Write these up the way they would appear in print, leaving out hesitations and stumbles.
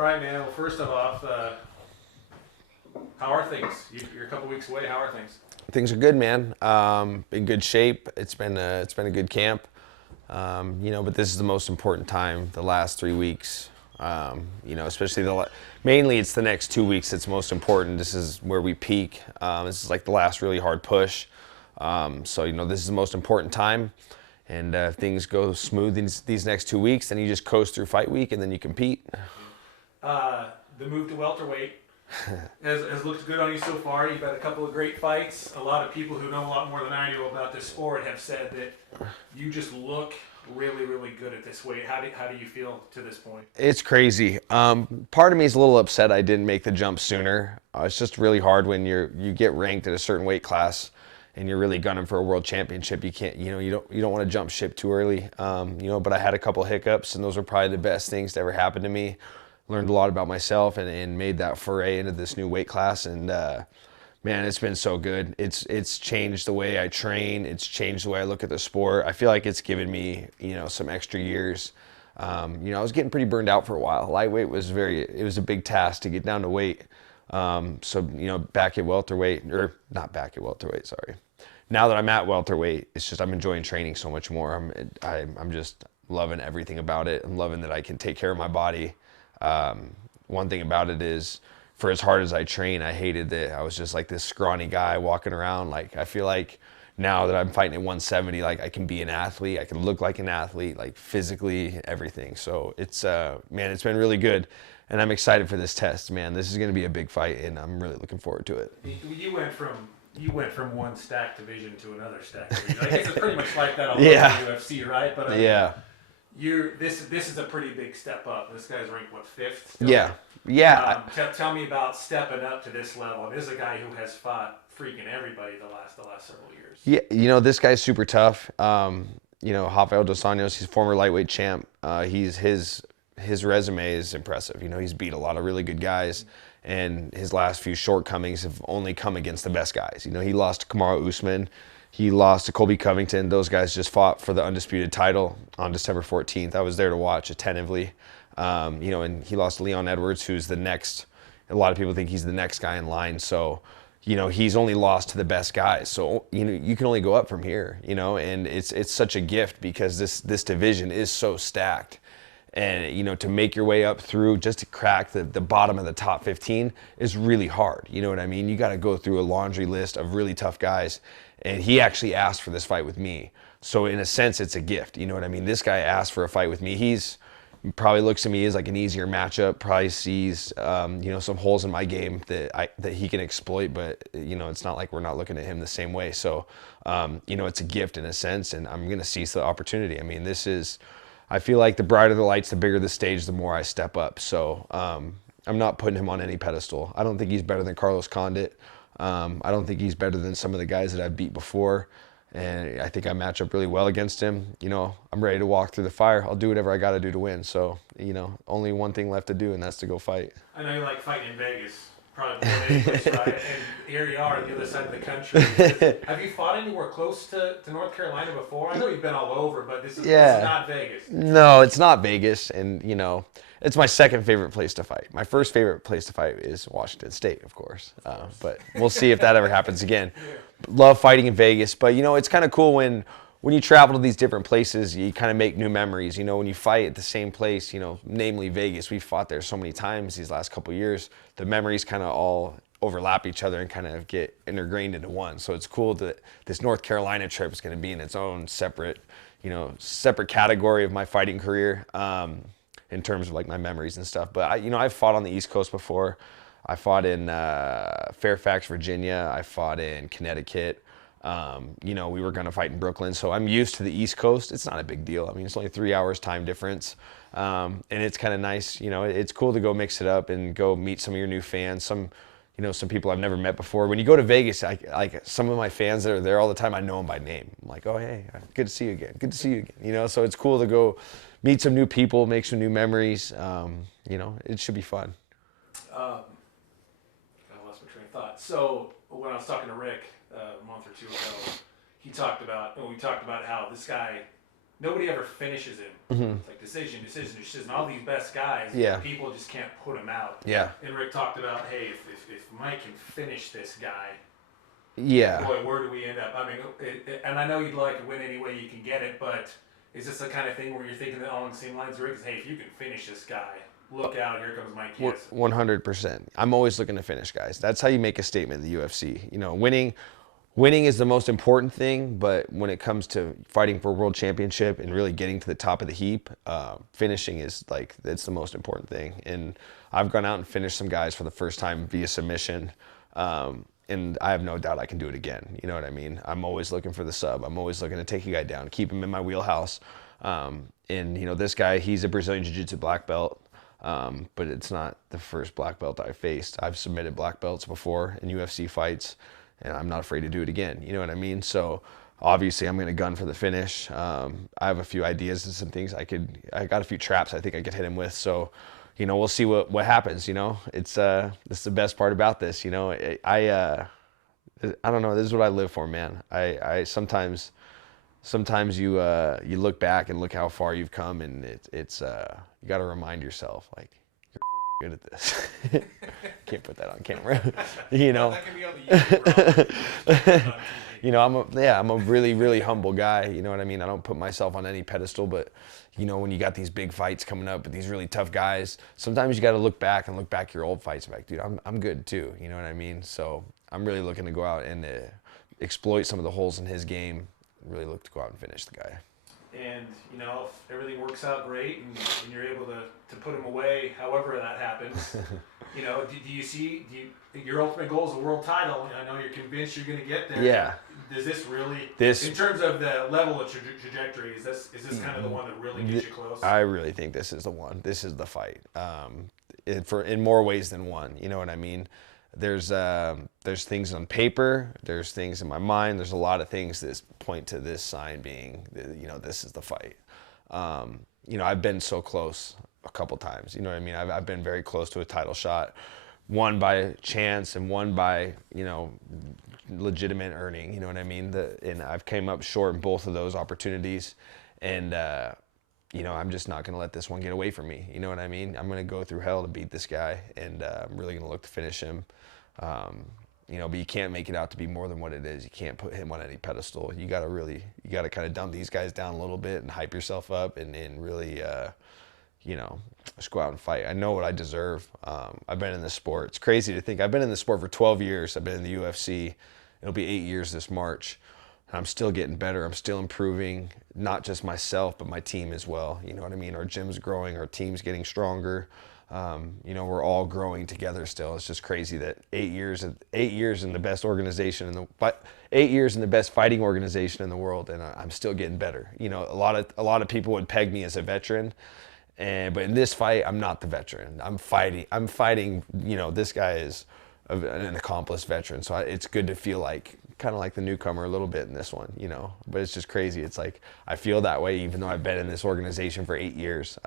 All right, man. Well, first of all, how are things? You're a couple weeks away. How are things? Things are good, man. In good shape. It's been a good camp. But this is the most important time. The last 3 weeks. Especially mainly it's the next 2 weeks that's most important. This is where we peak. This is like the last really hard push. This is the most important time. And if things go smooth these next 2 weeks, then you just coast through fight week and then you compete. The move to welterweight has looked good on you so far. You've had a couple of great fights. A lot of people who know a lot more than I do about this sport have said that you just look really, really good at this weight. How do you feel to this point? It's crazy. Part of me is a little upset I didn't make the jump sooner. It's just really hard when you get ranked at a certain weight class and you're really gunning for a world championship. You can't, you don't want to jump ship too early. But I had a couple hiccups, and those were probably the best things to ever happen to me. Learned a lot about myself and made that foray into this new weight class. And man, it's been so good. It's changed the way I train. It's changed the way I look at the sport. I feel like it's given me, some extra years. I was getting pretty burned out for a while. Lightweight it was a big task to get down to weight. Back at welterweight, or not back at welterweight, sorry. Now that I'm at welterweight, it's just I'm enjoying training so much more. I'm just loving everything about it. I'm loving that I can take care of my body. One thing about it is, for as hard as I train, I hated that I was just like this scrawny guy walking around. Like, I feel like now that I'm fighting at 170, like I can be an athlete, I can look like an athlete, like physically, everything. So it's it's been really good, and I'm excited for this test, man. This is going to be a big fight, and I'm really looking forward to it. You went from one stacked division to another stacked division. I guess it's pretty much like that all Yeah. over the UFC, right? But Yeah. This is a pretty big step up. This guy's ranked what, fifth? Still? Yeah. Yeah. Tell me about stepping up to this level. And this is a guy who has fought freaking everybody the last several years. Yeah, this guy's super tough. Rafael Dos Anjos, he's former lightweight champ. His resume is impressive. He's beat a lot of really good guys, and his last few shortcomings have only come against the best guys. He lost to Kamaru Usman. He lost to Colby Covington. Those guys just fought for the undisputed title on December 14th. I was there to watch attentively. And he lost to Leon Edwards, who's the next. A lot of people think he's the next guy in line. So, he's only lost to the best guys. So, you can only go up from here. And it's such a gift because this division is so stacked. And, to make your way up through, just to crack the bottom of the top 15 is really hard. You know what I mean? You got to go through a laundry list of really tough guys. And he actually asked for this fight with me. So in a sense, it's a gift. You know what I mean? This guy asked for a fight with me. He probably looks at me as like an easier matchup, probably sees, some holes in my game that he can exploit, but, it's not like we're not looking at him the same way. So, it's a gift in a sense, and I'm going to seize the opportunity. I mean, I feel like the brighter the lights, the bigger the stage, the more I step up. So I'm not putting him on any pedestal. I don't think he's better than Carlos Condit. I don't think he's better than some of the guys that I've beat before. And I think I match up really well against him. I'm ready to walk through the fire. I'll do whatever I got to do to win. So, only one thing left to do, and that's to go fight. I know you like fighting in Vegas. Probably more than any place, right? And here you are on the other side of the country. Have you fought anywhere close to North Carolina before? I know you've been all over, but this is not Vegas. No, it's not Vegas. And, it's my second favorite place to fight. My first favorite place to fight is Washington State, of course. But we'll see if that ever happens again. Yeah. Love fighting in Vegas. But, it's kind of cool when you travel to these different places, you kind of make new memories. When you fight at the same place, namely Vegas, we fought there so many times these last couple of years. The memories kind of all overlap each other and kind of get ingrained into one. So it's cool that this North Carolina trip is going to be in its own separate category of my fighting career. In terms of like my memories and stuff. But I've fought on the East Coast before. I fought in Fairfax, Virginia. I fought in Connecticut. We were going to fight in Brooklyn. So I'm used to the East Coast. It's not a big deal. I mean, it's only 3 hours time difference. And it's kind of nice. It's cool to go mix it up and go meet some of your new fans. Some people I've never met before. When you go to Vegas, like some of my fans that are there all the time, I know them by name. I'm like, oh, hey, good to see you again. Good to see you again. So it's cool to go meet some new people, make some new memories. It should be fun. I lost my train of thought. So when I was talking to Rick a month or two ago, we talked about how this guy nobody ever finishes him. It's like decision. All these best guys, Yeah. people just can't put him out. Yeah. And Rick talked about, hey, if Mike can finish this guy, Yeah. boy, where do we end up? I mean, and I know you'd like to win any way you can get it, but is this the kind of thing where you're thinking that along the same lines, Rick? Is, hey, if you can finish this guy, look out, here comes Mike Chiesa. 100%. I'm always looking to finish guys. That's how you make a statement in the UFC. You know, winning is the most important thing, but when it comes to fighting for a world championship and really getting to the top of the heap, finishing is like, it's the most important thing. And I've gone out and finished some guys for the first time via submission. And I have no doubt I can do it again. You know what I mean? I'm always looking for the sub. I'm always looking to take a guy down, keep him in my wheelhouse. And you know, this guy, he's a Brazilian Jiu-Jitsu black belt. But it's not the first black belt I faced. I've submitted black belts before in UFC fights, and I'm not afraid to do it again. You know what I mean? So obviously I'm going to gun for the finish. I have a few ideas and some things I got a few traps I think I could hit him with. So, you know, we'll see what happens. You know, it's this is the best part about this. You know, I don't know. This is what I live for, man. I sometimes you look back and look how far you've come, and it's you got to remind yourself, like, you're good at this. Can't put that on camera. You know. That can be on the YouTube. You know, I'm a really, really humble guy. You know what I mean? I don't put myself on any pedestal, but you know, when you got these big fights coming up with these really tough guys, sometimes you got to look back your old fights and be like, dude, I'm good too. You know what I mean? So I'm really looking to go out and exploit some of the holes in his game. Really look to go out and finish the guy. And, you know, if everything works out great and you're able to put him away, however that happens, you know, your ultimate goal is a world title. I know you're convinced you're going to get there. Yeah. Does this really, in terms of the level of trajectory, is this kind of the one that really gets you close? I really think this is the one. This is the fight. In more ways than one. You know what I mean? There's things on paper, there's things in my mind, there's a lot of things that point to this sign being, you know, this is the fight. You know, I've been so close a couple times, you know what I mean? I've been very close to a title shot, one by chance and one by, you know, legitimate earning, you know what I mean? And I've came up short in both of those opportunities, and you know, I'm just not going to let this one get away from me. You know what I mean? I'm going to go through hell to beat this guy, and I'm really going to look to finish him. You know, but you can't make it out to be more than what it is. You can't put him on any pedestal. You got to kind of dumb these guys down a little bit and hype yourself up and really, you know, just go out and fight. I know what I deserve. I've been in this sport. It's crazy to think. I've been in this sport for 12 years. I've been in the UFC. It'll be 8 years this March. I'm still getting better. I'm still improving, not just myself, but my team as well. You know what I mean? Our gym's growing, our team's getting stronger. You know, we're all growing together still. It's just crazy that 8 years in the best organization 8 years in the best fighting organization in the world, and I'm still getting better. You know, a lot of people would peg me as a veteran, but in this fight, I'm not the veteran. I'm fighting. You know, this guy is an accomplished veteran, so it's good to feel like kind of like the newcomer a little bit in this one, you know, but it's just crazy. It's like, I feel that way even though I've been in this organization for 8 years.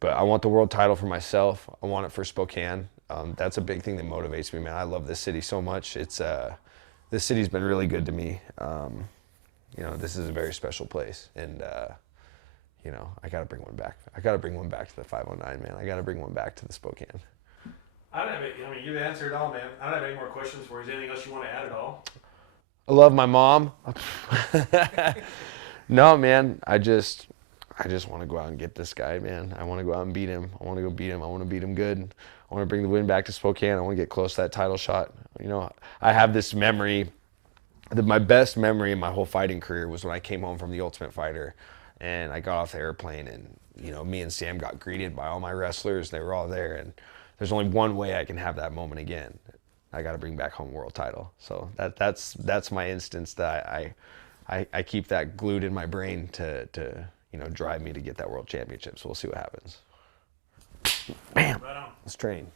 But I want the world title for myself. I want it for Spokane. That's a big thing that motivates me, man. I love this city so much. This city's been really good to me. You know, this is a very special place, and you know, I got to bring one back. I got to bring one back to the 509, man. I got to bring one back to the Spokane. I don't have any, I mean, you've answered it all, man. I don't have any more questions for you. Is there anything else you want to add at all? I love my mom. No, man. I just want to go out and get this guy, man. I want to go out and beat him. I want to go beat him. I want to beat him good. I want to bring the win back to Spokane. I want to get close to that title shot. You know, I have this memory. My best memory in my whole fighting career was when I came home from the Ultimate Fighter, and I got off the airplane, and you know, me and Sam got greeted by all my wrestlers. They were all there, and there's only one way I can have that moment again. I got to bring back home world title. So that's my instance that I keep that glued in my brain to you know, drive me to get that world championship. So we'll see what happens. Bam. Right on. Let's train.